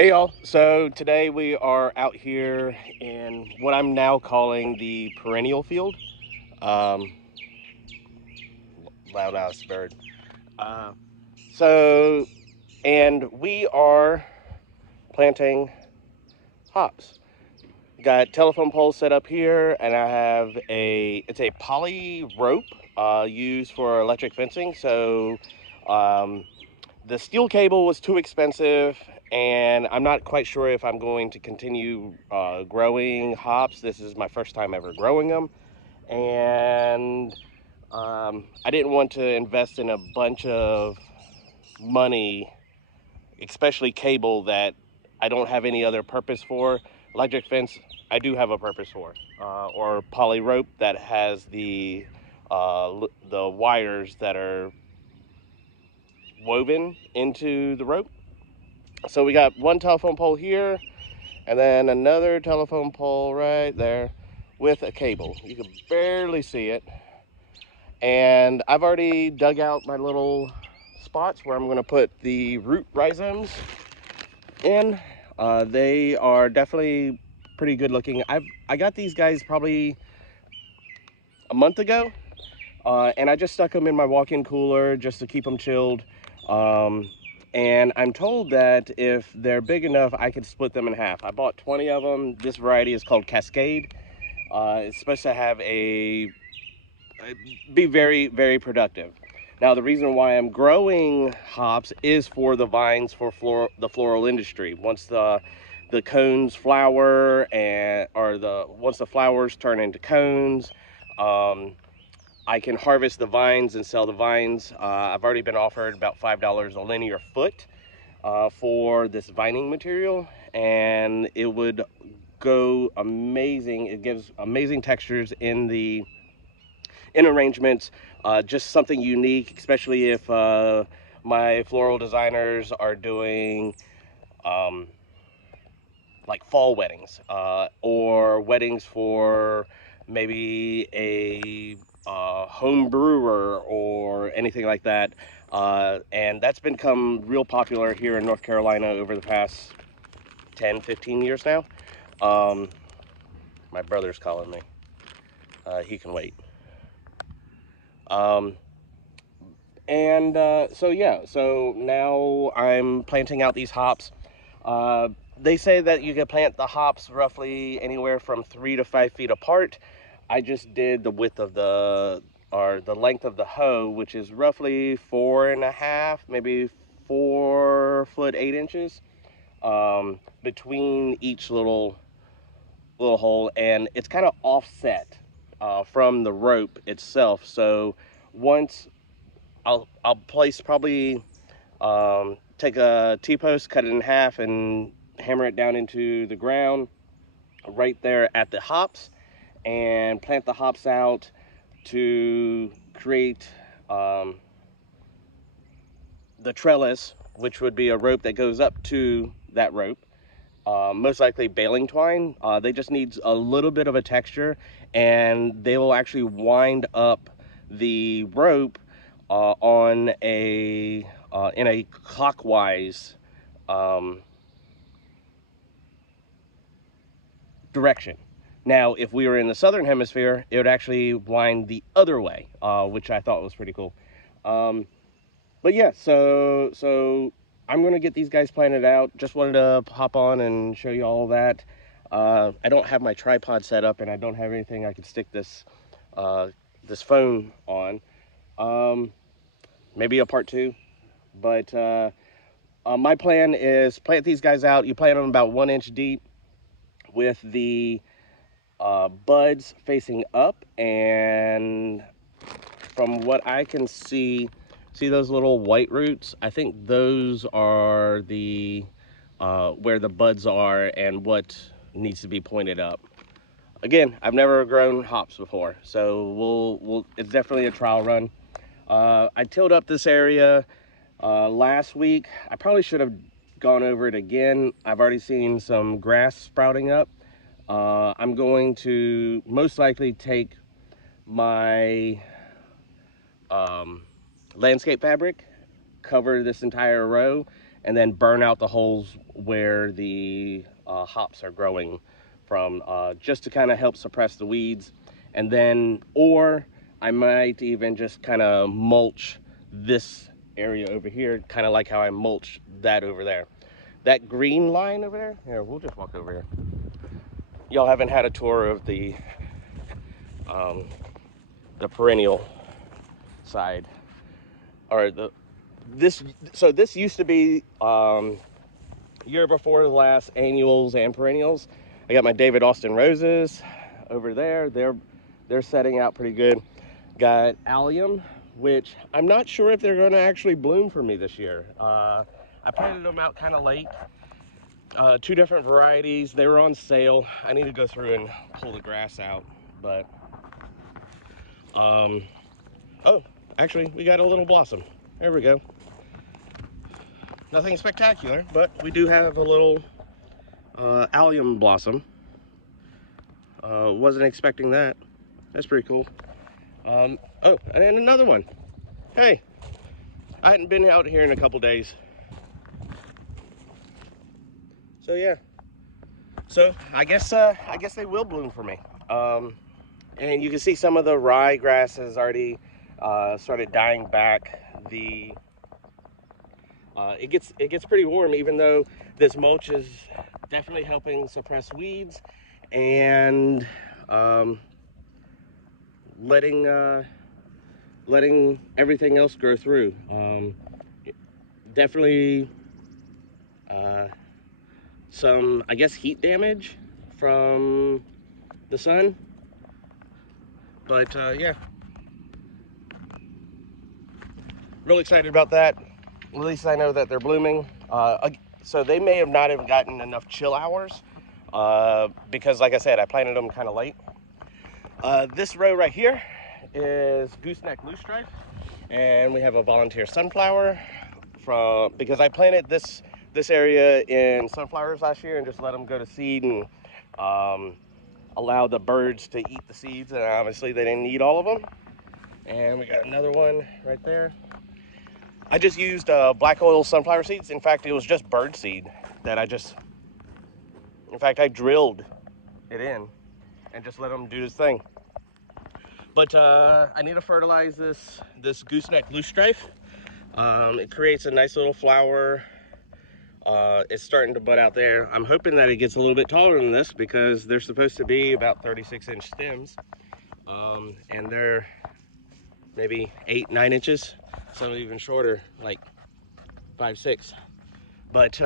Hey y'all, so today we are out here in what I'm now calling the perennial field. Um, Loud ass bird. Uh, so, and we are planting hops. Got telephone poles set up here, and I have it's a poly rope used for electric fencing. So, um, the steel cable was too expensive, and I'm not quite sure if I'm going to continue growing hops. This is my first time ever growing them, and I didn't want to invest in a bunch of money, especially cable that I don't have any other purpose for. Electric fence, I do have a purpose for, or poly rope that has the wires that are woven into the rope. So we got one telephone pole here, and then another telephone pole right there with a cable. You can barely see it. And I've already dug out my little spots where I'm going to put the root rhizomes in. They are definitely pretty good looking. I got these guys probably a month ago, and I just stuck them in my walk-in cooler just to keep them chilled. And I'm told that if they're big enough, I could split them in half. I bought 20 of them. This variety is called Cascade. It's supposed to be very, very productive. Now, the reason why I'm growing hops is for the vines for the floral industry. Once the cones flower once the flowers turn into cones, I can harvest the vines and sell the vines. I've already been offered about $5 a linear foot for this vining material, and it would go amazing. It gives amazing textures in arrangements, just something unique, especially if my floral designers are doing um, like fall weddings or weddings for maybe a home brewer or anything like that. And that's become real popular here in North Carolina over the past 10-15 years now. Um, my brother's calling me. He can wait. Um, so yeah, so now I'm planting out these hops. They say that you can plant the hops roughly anywhere from 3 to 5 feet apart. I just did the width of the length of the hoe, which is roughly 4.5, maybe 4 foot 8 inches, between each little hole, and it's kind of offset from the rope itself. So once I'll place probably take a T-post, cut it in half, and hammer it down into the ground right there at the hops, and plant the hops out to create um, the trellis, which would be a rope that goes up to that rope. Most likely baling twine. They just need a little bit of a texture, and they will actually wind up the rope on a in a clockwise direction. Now, if we were in the southern hemisphere, it would actually wind the other way, which I thought was pretty cool. Um, but yeah, so I'm gonna get these guys planted out. Just wanted to hop on and show you all that. I don't have my tripod set up, and I don't have anything I can stick this phone on. Um, Maybe a part two, but my plan is plant these guys out. You plant them about 1 inch deep with the buds facing up, and from what I can see those little white roots? I think those are the where the buds are and what needs to be pointed up. Again, I've never grown hops before, so it's definitely a trial run. I tilled up this area last week. I probably should have gone over it again. I've already seen some grass sprouting up. I'm going to most likely take my landscape fabric, cover this entire row, and then burn out the holes where the hops are growing from, just to kind of help suppress the weeds. And then, or I might even just kind of mulch this area over here, kind of like how I mulch that over there. That green line over there, here, we'll just walk over here. Y'all haven't had a tour of the perennial side, or so this used to be year before last annuals and perennials. I got my David Austin roses over there. They're setting out pretty good. Got allium, which I'm not sure if they're going to actually bloom for me this year. I planted them out kind of late. 2 different varieties. They were on sale. I need to go through and pull the grass out, but oh, actually we got a little blossom. There we go. Nothing spectacular, but we do have a little allium blossom. Wasn't expecting that. That's pretty cool. Oh, and then another one. Hey, I hadn't been out here in a couple days. So yeah. So I guess they will bloom for me. And you can see some of the ryegrass has already started dying back. It gets pretty warm, even though this mulch is definitely helping suppress weeds and letting everything else grow through. Definitely some, I guess, heat damage from the sun, but yeah, really excited about that. At least I know that they're blooming. So they may have not have gotten enough chill hours because, like I said, I planted them kind of late. This row right here is gooseneck loosestrife, and we have a volunteer sunflower because I planted this area in sunflowers last year and just let them go to seed and allow the birds to eat the seeds, and obviously they didn't eat all of them. And we got another one right there. I just used black oil sunflower seeds. In fact, it was just bird seed that I drilled it in and just let them do this thing. But I need to fertilize this gooseneck loosestrife. It creates a nice little flower. It's starting to bud out there. I'm hoping that it gets a little bit taller than this because they're supposed to be about 36-inch stems. And they're maybe 8-9 inches. Some even shorter, like 5-6. But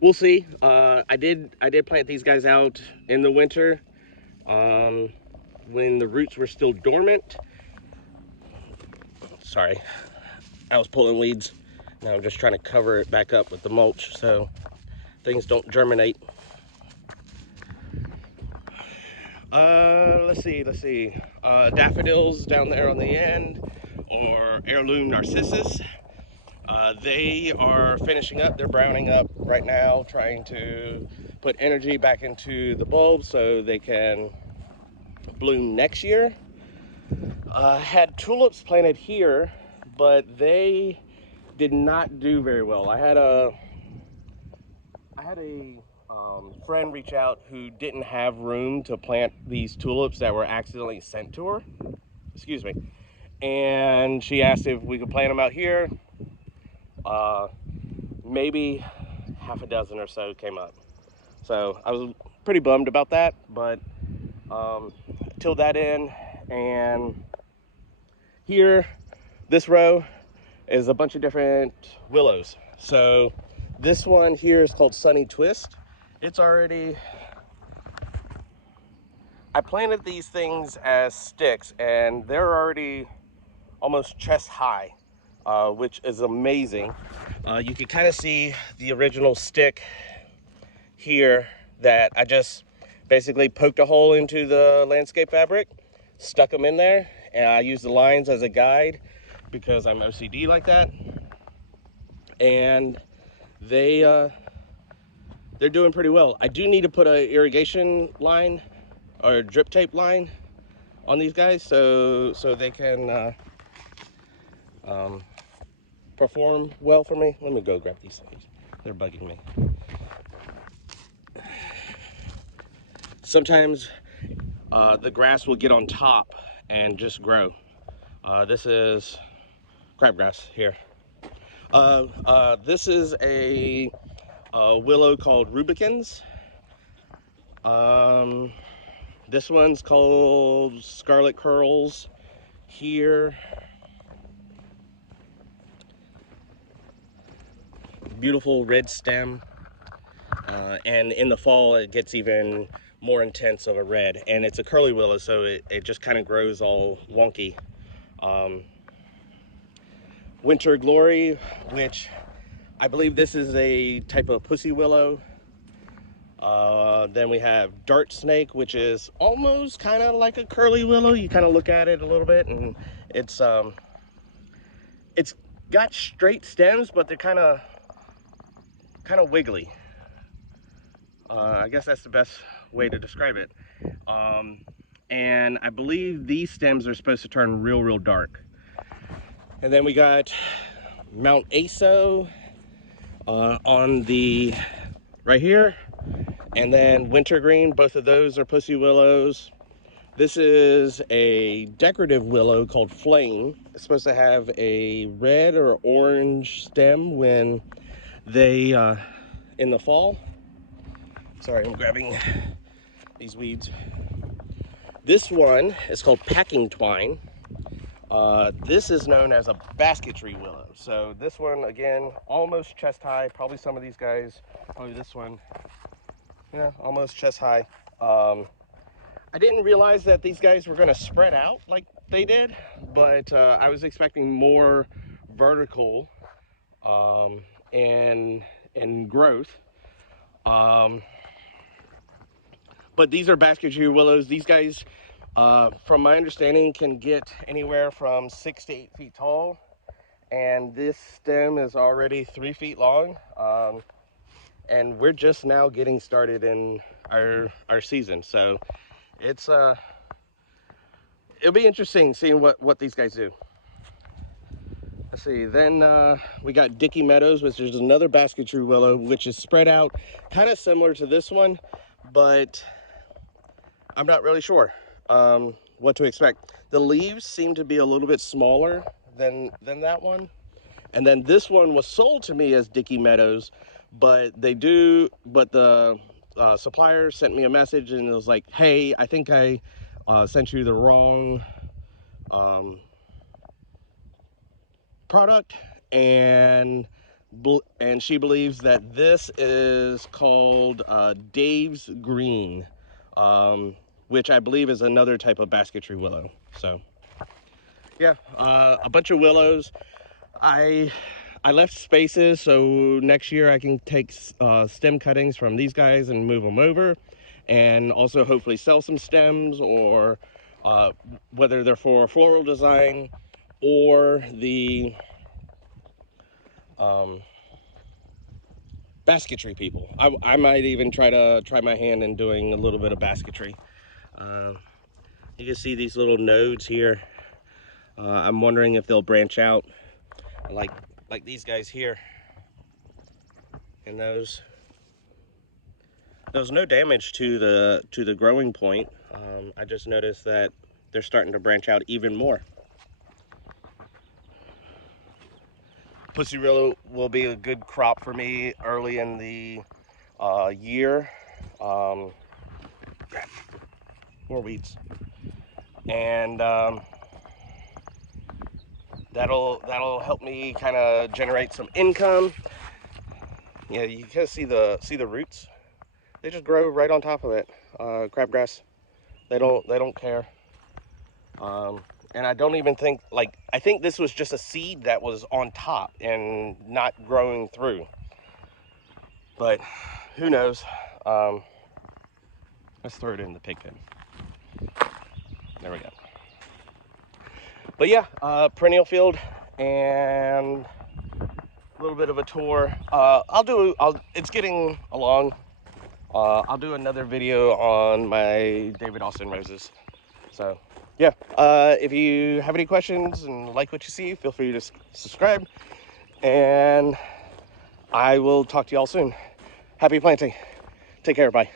we'll see. I did plant these guys out in the winter when the roots were still dormant. Sorry, I was pulling weeds. Now I'm just trying to cover it back up with the mulch so things don't germinate. Let's see. Daffodils down there on the end, or heirloom narcissus. They are finishing up. They're browning up right now, trying to put energy back into the bulbs so they can bloom next year. Had tulips planted here, but they did not do very well. I had a friend reach out who didn't have room to plant these tulips that were accidentally sent to her. Excuse me. And she asked if we could plant them out here. Maybe half a dozen or so came up. So I was pretty bummed about that, but tilled that in. And here, this row is a bunch of different willows. So this one here is called Sunny Twist. It's already, I planted these things as sticks and they're already almost chest high, which is amazing. You can kind of see the original stick here that I just basically poked a hole into the landscape fabric, stuck them in there, and I used the lines as a guide because I'm OCD like that. And they're doing pretty well. I do need to put an irrigation line or a drip tape line on these guys so they can perform well for me. Let me go grab these things. They're bugging me. Sometimes the grass will get on top and just grow. This is crabgrass here. This is a willow called rubicans. This one's called scarlet curls here. Beautiful red stem. And in the fall it gets even more intense of a red, and it's a curly willow, so it just kind of grows all wonky. Winter glory, which I believe this is a type of pussy willow. Then we have dart snake, which is almost kind of like a curly willow. You kind of look at it a little bit, and it's got straight stems, but they're kind of wiggly. I guess that's the best way to describe it. And I believe these stems are supposed to turn real dark. And then we got Mount Aso on the right here, and then wintergreen. Both of those are pussy willows. This is a decorative willow called Flame. It's supposed to have a red or orange stem when they in the fall. Sorry, I'm grabbing these weeds. This one is called packing twine. This is known as a basket tree willow. So this one, again, almost chest high. Probably some of these guys, probably this one, yeah, almost chest high. I didn't realize that these guys were gonna spread out like they did, but I was expecting more vertical and growth. But these are basket tree willows. These guys, from my understanding, can get anywhere from 6 to 8 feet tall, and this stem is already 3 feet long. And we're just now getting started in our season, so it's it'll be interesting seeing what these guys do. Let's see. Then we got Dicky Meadows, which is another basket tree willow, which is spread out, kind of similar to this one, but I'm not really sure what to expect. The leaves seem to be a little bit smaller than that one. And then this one was sold to me as Dicky Meadows, but the supplier sent me a message and it was like, hey, I think I sent you the wrong product, and she believes that this is called Dave's Green, which I believe is another type of basket tree willow. So yeah, a bunch of willows. I left spaces so next year I can take stem cuttings from these guys and move them over, and also hopefully sell some stems, or whether they're for floral design or the basketry people. I might even try my hand in doing a little bit of basketry. You can see these little nodes here. I'm wondering if they'll branch out like these guys here. And those there's no damage to the growing point. I just noticed that they're starting to branch out even more. Pussy willow will be a good crop for me early in the year. More weeds, and that'll help me kind of generate some income. Yeah, you can see the roots. They just grow right on top of it. Crabgrass, they don't care. And I don't even think, I think this was just a seed that was on top and not growing through. But who knows? Let's throw it in the pig pen. There we go. But yeah, perennial field and a little bit of a tour. It's getting along. I'll do another video on my David Austin roses. So yeah, if you have any questions and like what you see, feel free to subscribe. and I will talk to y'all soon. Happy planting. Take care. Bye.